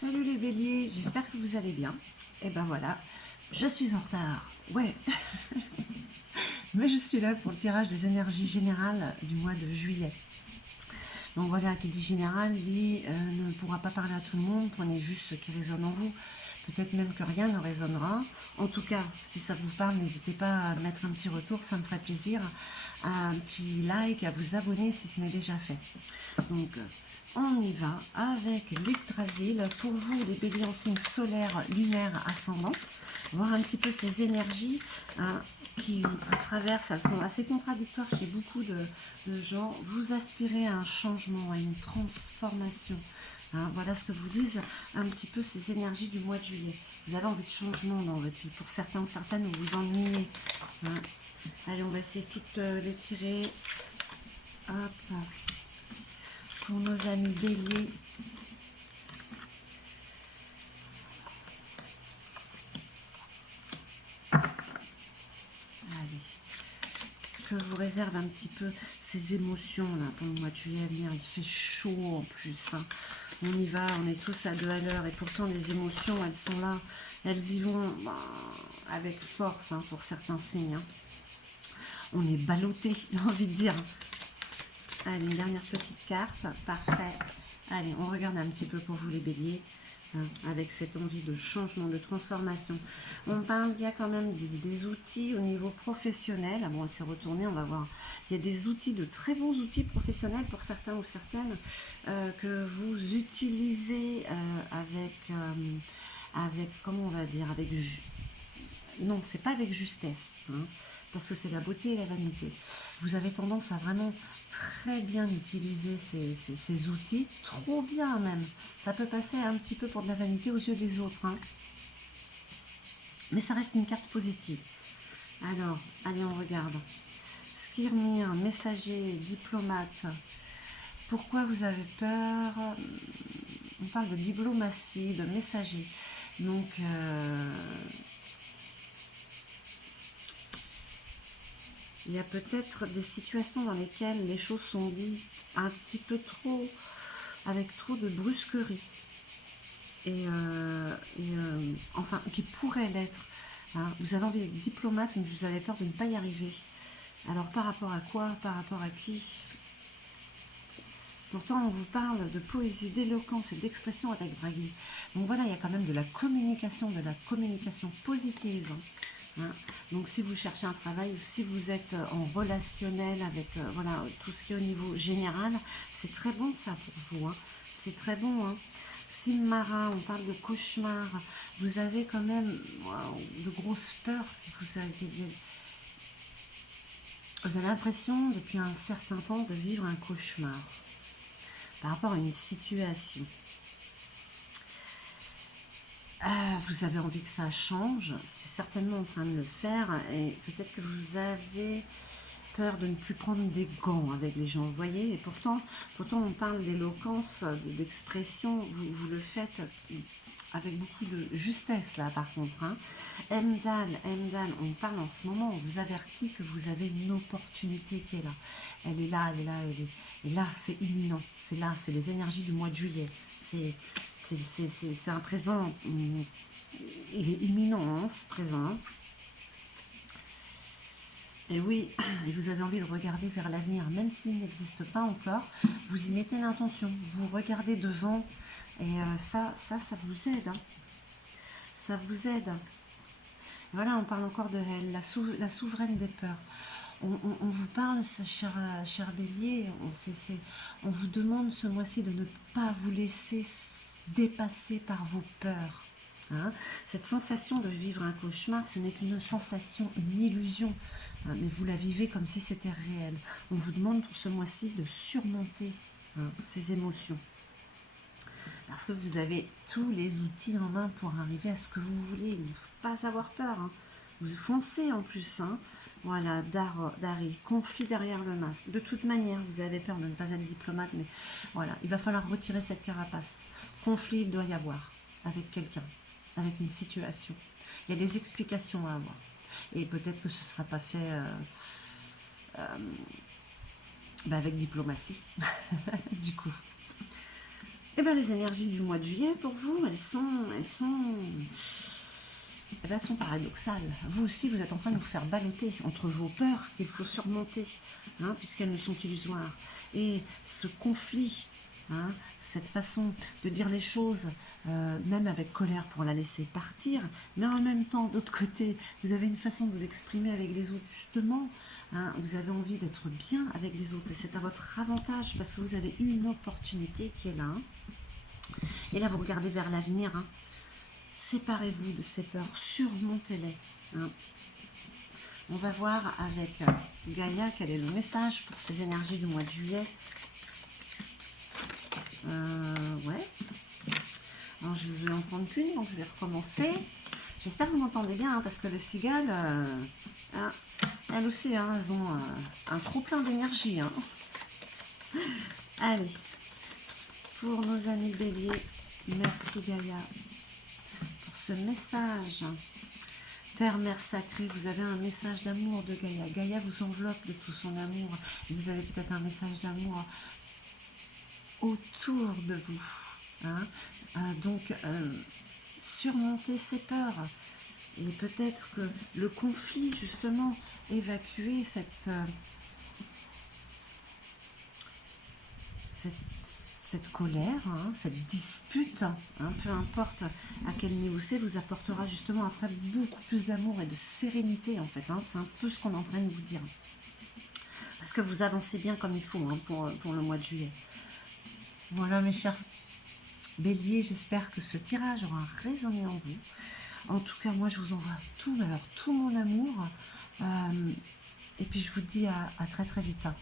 Salut les béliers, j'espère que vous allez bien. Et ben voilà, je suis en retard, ouais. Mais je suis là pour le tirage des énergies générales du mois de juillet. Donc voilà, qui dit général dit ne pourra pas parler à tout le monde, prenez juste ce qui résonne en vous. Peut-être même que rien ne résonnera. En tout cas, si ça vous parle, n'hésitez pas à mettre un petit retour, ça me ferait plaisir. Un petit like, à vous abonner si ce n'est déjà fait. Donc, on y va avec l'Yggdrasil. Pour vous, les béliers en signe solaire, lunaire, ascendant, voir un petit peu ces énergies qui traversent. Elles sont assez contradictoires chez beaucoup de gens. Vous aspirez à un changement, à une transformation. Voilà ce que vous disent un petit peu ces énergies du mois de juillet. Vous avez envie de changement dans votre vie. Pour certains ou certaines, vous vous ennuyez. Allez, on va essayer de toutes les tirer. Hop. Pour nos amis béliers. Allez. Que vous réserve un petit peu ces émotions là pour le mois de juillet à venir. Il fait chaud en plus. On y va, on est tous à 2 à l'heure et pourtant les émotions, elles sont là, elles y vont avec force pour certains signes. On est ballotté, j'ai envie de dire. Allez, une dernière petite carte, parfait. Allez, on regarde un petit peu pour vous les béliers, avec cette envie de changement, de transformation. On parle, il y a quand même des outils au niveau professionnel. Bon, elle s'est retournée, on va voir. Il y a des outils, de très bons outils professionnels pour certains ou certaines que vous utilisez avec, comment on va dire, non, c'est pas avec justesse, parce que c'est la beauté et la vanité. Vous avez tendance à vraiment très bien utiliser ces outils, trop bien même. Ça peut passer un petit peu pour de la vanité aux yeux des autres, mais ça reste une carte positive. Alors, allez, on regarde. Skirmir, messager, diplomate. Pourquoi vous avez peur? On parle de diplomatie, de messager. Donc, il y a peut-être des situations dans lesquelles les choses sont dites un petit peu trop, avec trop de brusquerie. Enfin, qui pourrait l'être. Vous avez envie d'être diplomate, mais vous avez peur de ne pas y arriver. Alors, par rapport à quoi? Par rapport à qui? Pourtant, on vous parle de poésie, d'éloquence et d'expression avec Draghi. Donc voilà, il y a quand même de la communication positive. Donc si vous cherchez un travail ou si vous êtes en relationnel avec voilà, tout ce qui est au niveau général, c'est très bon ça pour vous. C'est très bon. Simara, on parle de cauchemar. Vous avez quand même de grosses peurs. Vous avez l'impression depuis un certain temps de vivre un cauchemar par rapport à une situation. Vous avez envie que ça change, c'est certainement en train de le faire, et peut-être que vous avez peur de ne plus prendre des gants avec les gens, vous voyez, et pourtant on parle d'éloquence, d'expression, vous le faites avec beaucoup de justesse là par contre. Emdal, on parle en ce moment, on vous avertit que vous avez une opportunité qui est là. Elle est là, et là c'est imminent, c'est les énergies du mois de juillet, c'est un présent, il est imminent ce présent. Et oui, et vous avez envie de regarder vers l'avenir, même s'il n'existe pas encore, vous y mettez l'intention, vous regardez devant, et ça vous aide. Ça vous aide. Voilà, on parle encore de elle, la souveraine des peurs. On vous parle, cher bélier, on vous demande ce mois-ci de ne pas vous laisser dépasser par vos peurs. Cette sensation de vivre un cauchemar, ce n'est qu'une sensation, une illusion, mais vous la vivez comme si c'était réel. On vous demande pour ce mois-ci de surmonter ces émotions. Parce que vous avez tous les outils en main pour arriver à ce que vous voulez. Il ne faut pas avoir peur. Vous foncez en plus. Voilà, Dari, conflit derrière le masque. De toute manière, vous avez peur de ne pas être diplomate, mais voilà, il va falloir retirer cette carapace. Conflit, il doit y avoir avec quelqu'un, avec une situation. Il y a des explications à avoir. Et peut-être que ce ne sera pas fait avec diplomatie, du coup. Et bien les énergies du mois de juillet pour vous, elles sont paradoxales. Vous aussi, vous êtes en train de vous faire balloter entre vos peurs qu'il faut surmonter, hein, puisqu'elles ne sont qu'illusoires. Et ce conflit, hein, cette façon de dire les choses, même avec colère pour la laisser partir, mais en même temps, d'autre côté, vous avez une façon de vous exprimer avec les autres, justement, hein, vous avez envie d'être bien avec les autres, et c'est à votre avantage, parce que vous avez une opportunité qui est là. Hein. Et là, vous regardez vers l'avenir, hein. Séparez-vous de ces peurs, surmontez-les. Hein. On va voir avec Gaïa quel est le message pour ces énergies du mois de juillet. Ouais. Alors, je vais en prendre qu'une, donc je vais recommencer. J'espère que vous m'entendez bien, hein, parce que les cigales, hein, elles aussi, hein, elles ont un trop plein d'énergie. Hein. Allez, pour nos amis béliers, merci Gaïa. Ce message, Terre, Mère Sacrée, vous avez un message d'amour de Gaïa. Gaïa vous enveloppe de tout son amour. Et vous avez peut-être un message d'amour autour de vous. Hein. Donc, surmonter ces peurs. Et peut-être que le conflit, justement, évacuer cette colère, hein, cette dispute, hein, peu importe à quel niveau c'est, vous apportera justement après beaucoup plus d'amour et de sérénité en fait. Hein, c'est un peu ce qu'on est en train de vous dire. Parce que vous avancez bien comme il faut, hein, pour le mois de juillet. Voilà mes chers béliers, j'espère que ce tirage aura résonné en vous. En tout cas, moi je vous envoie tout, alors tout mon amour. Et puis je vous dis à très très vite. Hein.